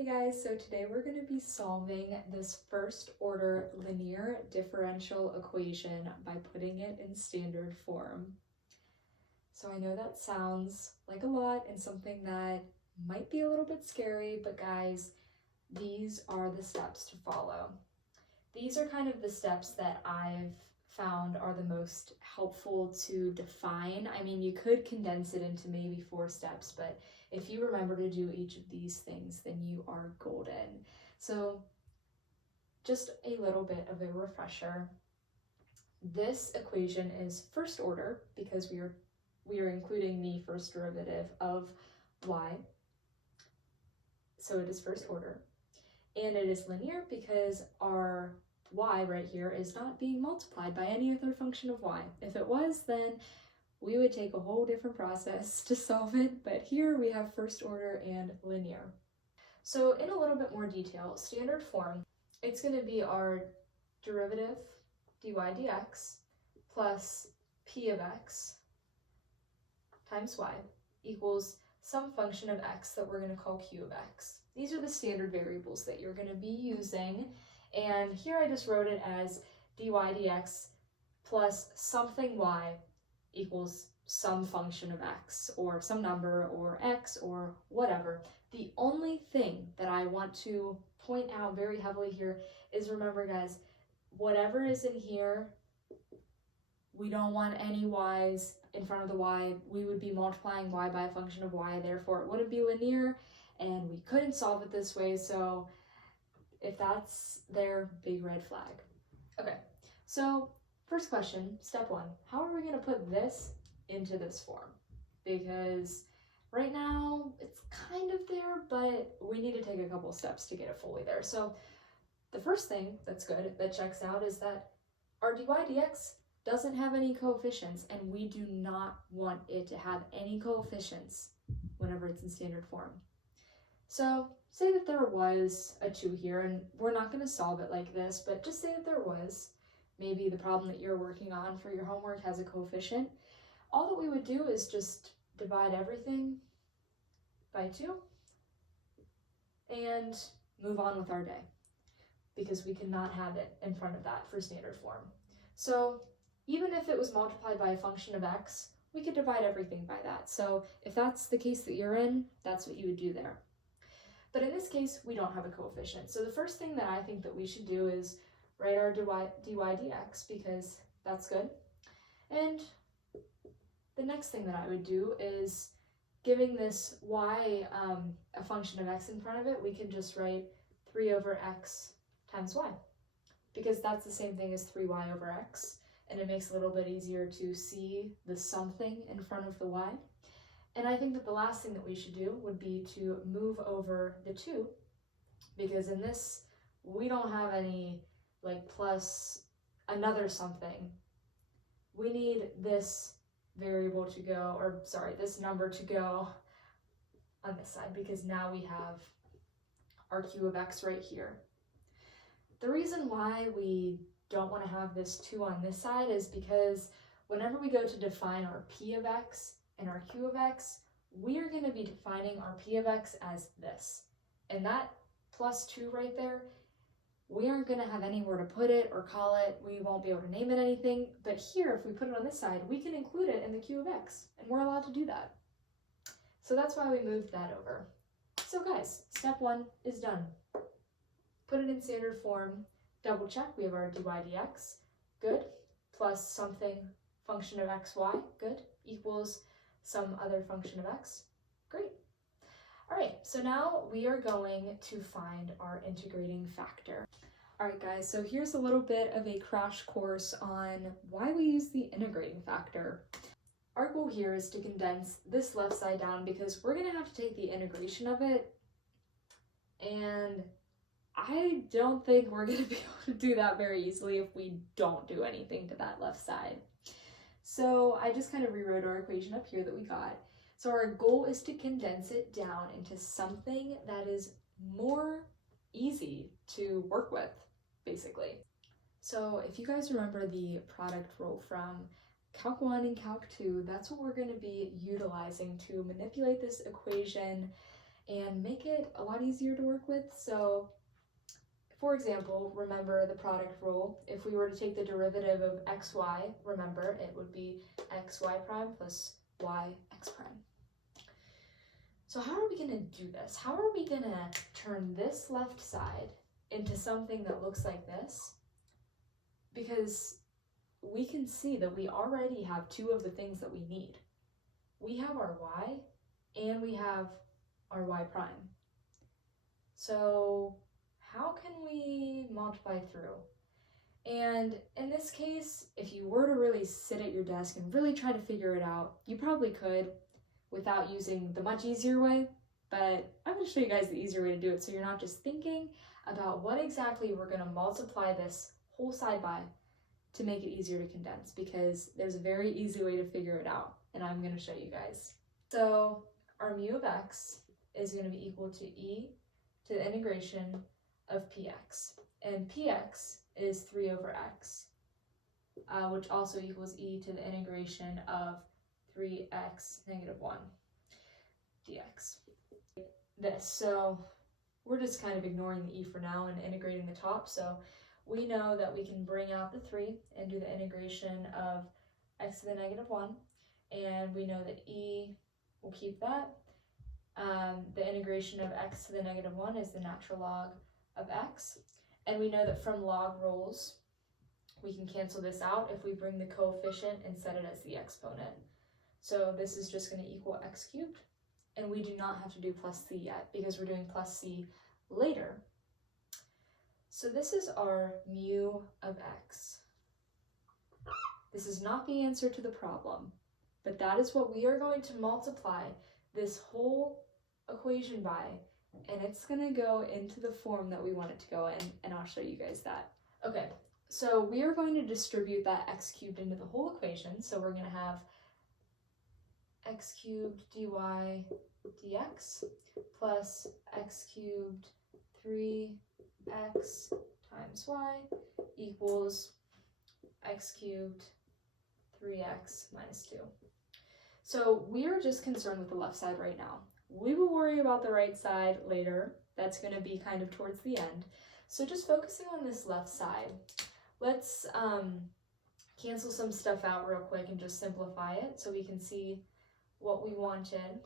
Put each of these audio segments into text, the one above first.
Hey guys, so today we're going to be solving this first order linear differential equation by putting it in standard form. So I know that sounds like a lot and something that might be a little bit scary, but guys, these are the steps to follow. These are kind of the steps that I've found are the most helpful to define. I mean, you could condense it into maybe 4 steps, but if you remember to do each of these things, then you are golden. So just a little bit of a refresher. This equation is first order because we are including the first derivative of y. So it is first order. And it is linear because our y right here is not being multiplied by any other function of y. If it was, then we would take a whole different process to solve it, but here we have first order and linear. So in a little bit more detail, standard form, it's going to be our derivative dy dx plus p of x times y equals some function of x that we're going to call q of x. These are the standard variables that you're going to be using, and here I just wrote it as dy dx plus something y equals some function of x, or some number, or x, or whatever. The only thing that I want to point out very heavily here is, remember guys, whatever is in here, we don't want any y's in front of the y. We would be multiplying y by a function of y, therefore it wouldn't be linear, and we couldn't solve it this way, so if that's their big red flag. Okay, so first question, step 1, how are we going to put this into this form? Because right now it's kind of there, but we need to take a couple steps to get it fully there. So the first thing that's good, that checks out, is that our dy dx doesn't have any coefficients, and we do not want it to have any coefficients whenever it's in standard form. So say that there was a 2 here, and we're not going to solve it like this, but just say that there was. Maybe the problem that you're working on for your homework has a coefficient. All that we would do is just divide everything by 2 and move on with our day, because we cannot have it in front of that for standard form. So even if it was multiplied by a function of x, we could divide everything by that. So if that's the case that you're in, that's what you would do there. But in this case, we don't have a coefficient. So the first thing that I think that we should do is write our dy dx, because that's good. And the next thing that I would do is, giving this y a function of x in front of it, we can just write 3 over x times y, because that's the same thing as 3y over x, and it makes it a little bit easier to see the something in front of the y. And I think that the last thing that we should do would be to move over the 2, because in this, we don't have any like plus another something. We need this variable to go, or sorry, this number to go on this side, because now we have our q of x right here. The reason why we don't want to have this 2 on this side is because whenever we go to define our p of x and our q of x, we are going to be defining our p of x as this. And that plus 2 right there, we aren't going to have anywhere to put it or call it. We won't be able to name it anything. But here, if we put it on this side, we can include it in the q of x, and we're allowed to do that. So that's why we moved that over. So guys, step 1 is done. Put it in standard form, double check, we have our dy dx, good, plus something function of xy, good, equals some other function of x, great. All right, so now we are going to find our integrating factor. All right guys, so here's a little bit of a crash course on why we use the integrating factor. Our goal here is to condense this left side down, because we're gonna have to take the integration of it, and I don't think we're gonna be able to do that very easily if we don't do anything to that left side. So I just kind of rewrote our equation up here that we got. So our goal is to condense it down into something that is more easy to work with, basically. So if you guys remember the product rule from Calc 1 and Calc 2, that's what we're going to be utilizing to manipulate this equation and make it a lot easier to work with. So for example, remember the product rule. If we were to take the derivative of xy, remember it would be xy prime plus yx prime. So how are we going to do this? How are we going to turn this left side into something that looks like this? Because we can see that we already have two of the things that we need. We have our y and we have our y prime. So how can we multiply through? And in this case, if you were to really sit at your desk and really try to figure it out, you probably could without using the much easier way, but I'm going to show you guys the easier way to do it so you're not just thinking about what exactly we're going to multiply this whole side by to make it easier to condense, because there's a very easy way to figure it out, and I'm going to show you guys. So our mu of x is going to be equal to e to the integration of px, and px is 3 over x, which also equals e to the integration of 3x negative 1 dx. So we're just kind of ignoring the e for now and integrating the top. So we know that we can bring out the 3 and do the integration of x to the negative 1, and we know that e will keep that. The integration of x to the negative 1 is the natural log of x, and we know that from log rules we can cancel this out if we bring the coefficient and set it as the exponent. So this is just going to equal x cubed, and we do not have to do plus c yet because we're doing plus c later. So this is our mu of x. This is not the answer to the problem, but that is what we are going to multiply this whole equation by, and it's going to go into the form that we want it to go in, and I'll show you guys that. Okay, so we are going to distribute that x cubed into the whole equation, so we're going to have x cubed dy dx plus x cubed 3x times y equals x cubed 3x minus 2. So we are just concerned with the left side right now. We will worry about the right side later. That's going to be kind of towards the end. So just focusing on this left side, let's cancel some stuff out real quick and just simplify it so we can see what we wanted.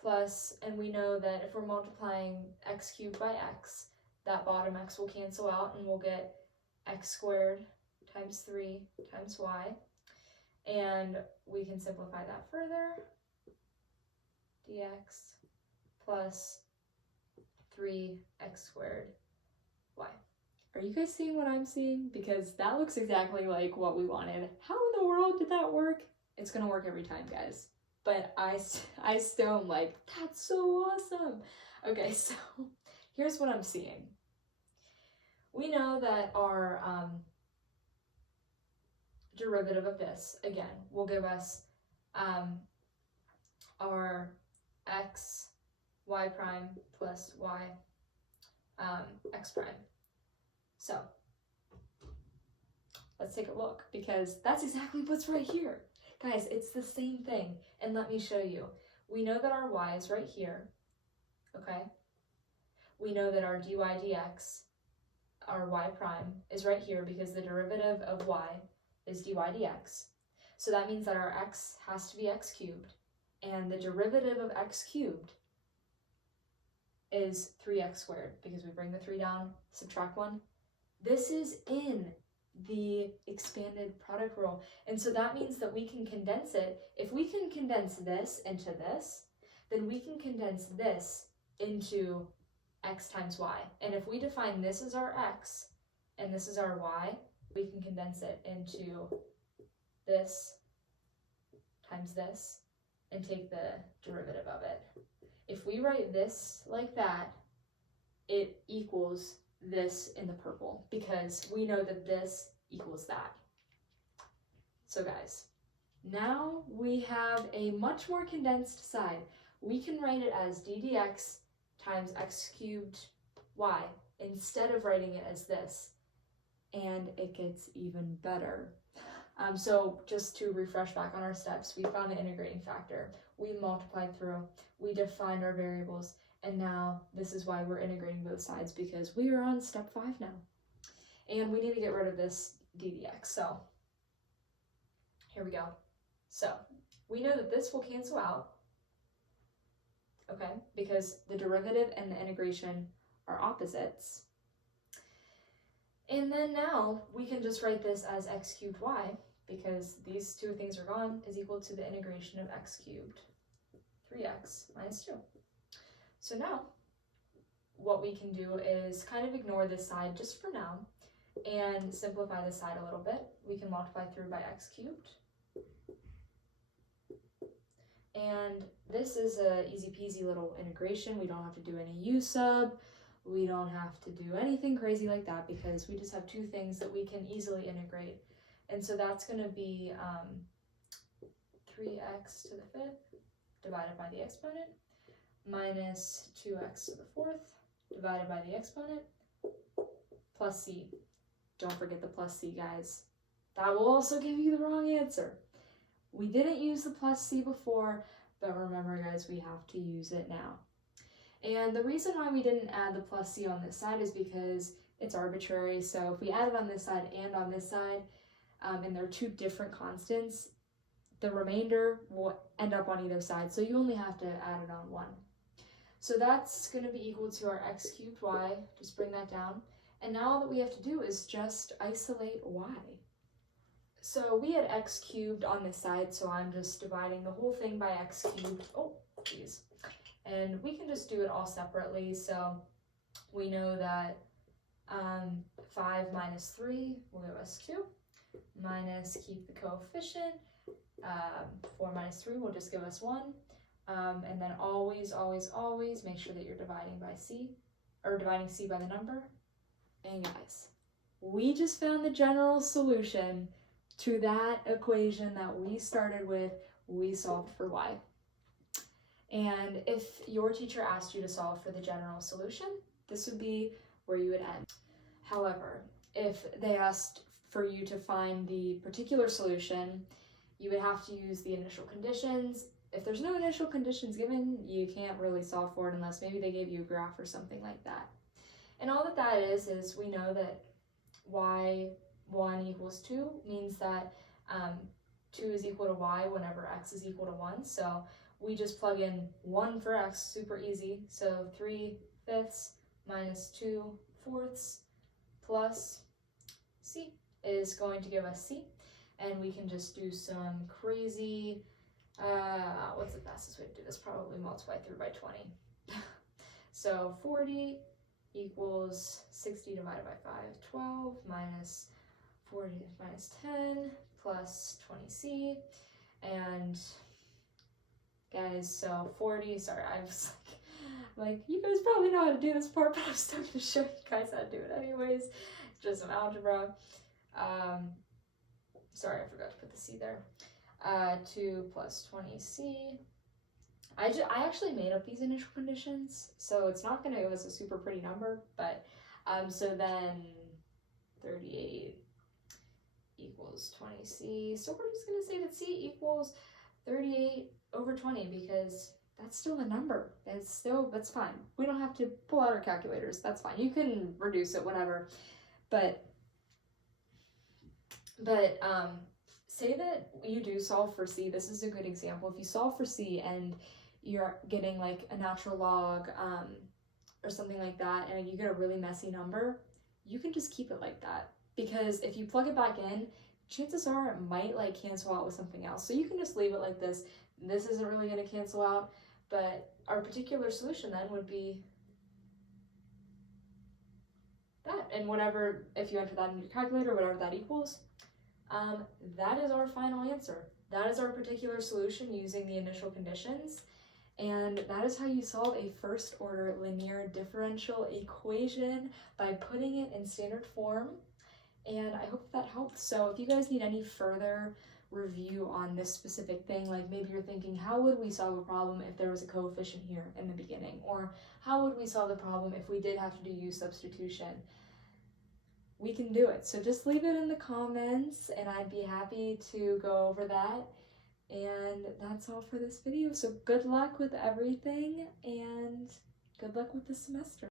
Plus, and we know that if we're multiplying x cubed by x, that bottom x will cancel out and we'll get x squared times 3 times y. And we can simplify that further. Dx plus 3x squared y. Are you guys seeing what I'm seeing? Because that looks exactly like what we wanted. How in the world did that work? It's gonna work every time, guys. But I still am like, that's so awesome. Okay, so here's what I'm seeing. We know that our derivative of this, again, will give us our x y prime plus y x prime. So let's take a look, because that's exactly what's right here. Guys, it's the same thing, and let me show you. We know that our y is right here, okay? We know that our dy dx, our y prime, is right here because the derivative of y is dy dx. So that means that our x has to be x cubed, and the derivative of x cubed is 3x squared, because we bring the 3 down, subtract 1. This is in the expanded product rule, and so that means that we can condense it. If we can condense this into this, then we can condense this into x times y. And if we define this as our x and this is our y, we can condense it into this times this and take the derivative of it. If we write this like that, it equals this in the purple, because we know that this equals that. So guys, now we have a much more condensed side. We can write it as d dx times x cubed y instead of writing it as this, and it gets even better. So just to refresh back on our steps, we found the integrating factor. we multiplied through, we defined our variables, and now this is why we're integrating both sides, because we are on step 5 now. And we need to get rid of this d dx. So here we go. So we know that this will cancel out, okay, because the derivative and the integration are opposites. And then now we can just write this as x cubed y, because these two things are gone, is equal to the integration of x cubed, 3x minus 2. So now what we can do is kind of ignore this side just for now and simplify this side a little bit. We can multiply through by x cubed. And this is a easy peasy little integration. We don't have to do any u sub. We don't have to do anything crazy like that, because we just have two things that we can easily integrate. And so that's going to be 3x to the 5th divided by the exponent minus 2x to the 4th divided by the exponent plus c. Don't forget the plus c, guys. That will also give you the wrong answer. We didn't use the plus c before, but remember, guys, we have to use it now. And the reason why we didn't add the plus c on this side is because it's arbitrary. So if we add it on this side and on this side, and they're two different constants, the remainder will end up on either side. So you only have to add it on one. So that's going to be equal to our x cubed y. Just bring that down. And now all that we have to do is just isolate y. So we had x cubed on this side, so I'm just dividing the whole thing by x cubed. Oh, geez. And we can just do it all separately. So we know that 5 minus 3 will give us 2, minus, keep the coefficient, 4 minus 3 will just give us 1. And then always, always, always make sure that you're dividing by c, or dividing c by the number. And guys, we just found the general solution to that equation that we started with. We solved for y. And if your teacher asked you to solve for the general solution, this would be where you would end. However, if they asked for you to find the particular solution, you would have to use the initial conditions. If there's no initial conditions given, you can't really solve for it unless maybe they gave you a graph or something like that. And all that is we know that y1 equals 2 means that 2 is equal to y whenever x is equal to 1. So we just plug in 1 for x, super easy. So 3/5 minus 2/4 plus c is going to give us c. And we can just do some crazy, what's the fastest way to do this? Probably multiply through by 20. So 40 equals 60 divided by 5, 12, minus 40 minus 10 plus 20c. And guys, so 40, sorry, I was like, you guys probably know how to do this part, but I'm still going to show you guys how to do it anyways. Just some algebra. Sorry, I forgot to put the c there. 2 plus 20c. I actually made up these initial conditions, so it's not going to give us a super pretty number, but so then 38 equals 20c. So we're just going to say that c equals 38 over 20, because that's still a number. That's fine. We don't have to pull out our calculators. That's fine. You can reduce it, whatever. But say that you do solve for c. This is a good example. If you solve for c and you're getting like a natural log or something like that, and you get a really messy number, you can just keep it like that, because if you plug it back in, chances are it might like cancel out with something else. So you can just leave it like this. This isn't really going to cancel out, but our particular solution then would be that. And whatever, if you enter that in your calculator, whatever that equals, that is our final answer. That is our particular solution using the initial conditions. And that is how you solve a first order linear differential equation, by putting it in standard form. And I hope that helped. So if you guys need any further review on this specific thing, like maybe you're thinking, how would we solve a problem if there was a coefficient here in the beginning? Or how would we solve the problem if we did have to do u substitution? We can do it. So just leave it in the comments and I'd be happy to go over that. And that's all for this video. So good luck with everything and good luck with the semester.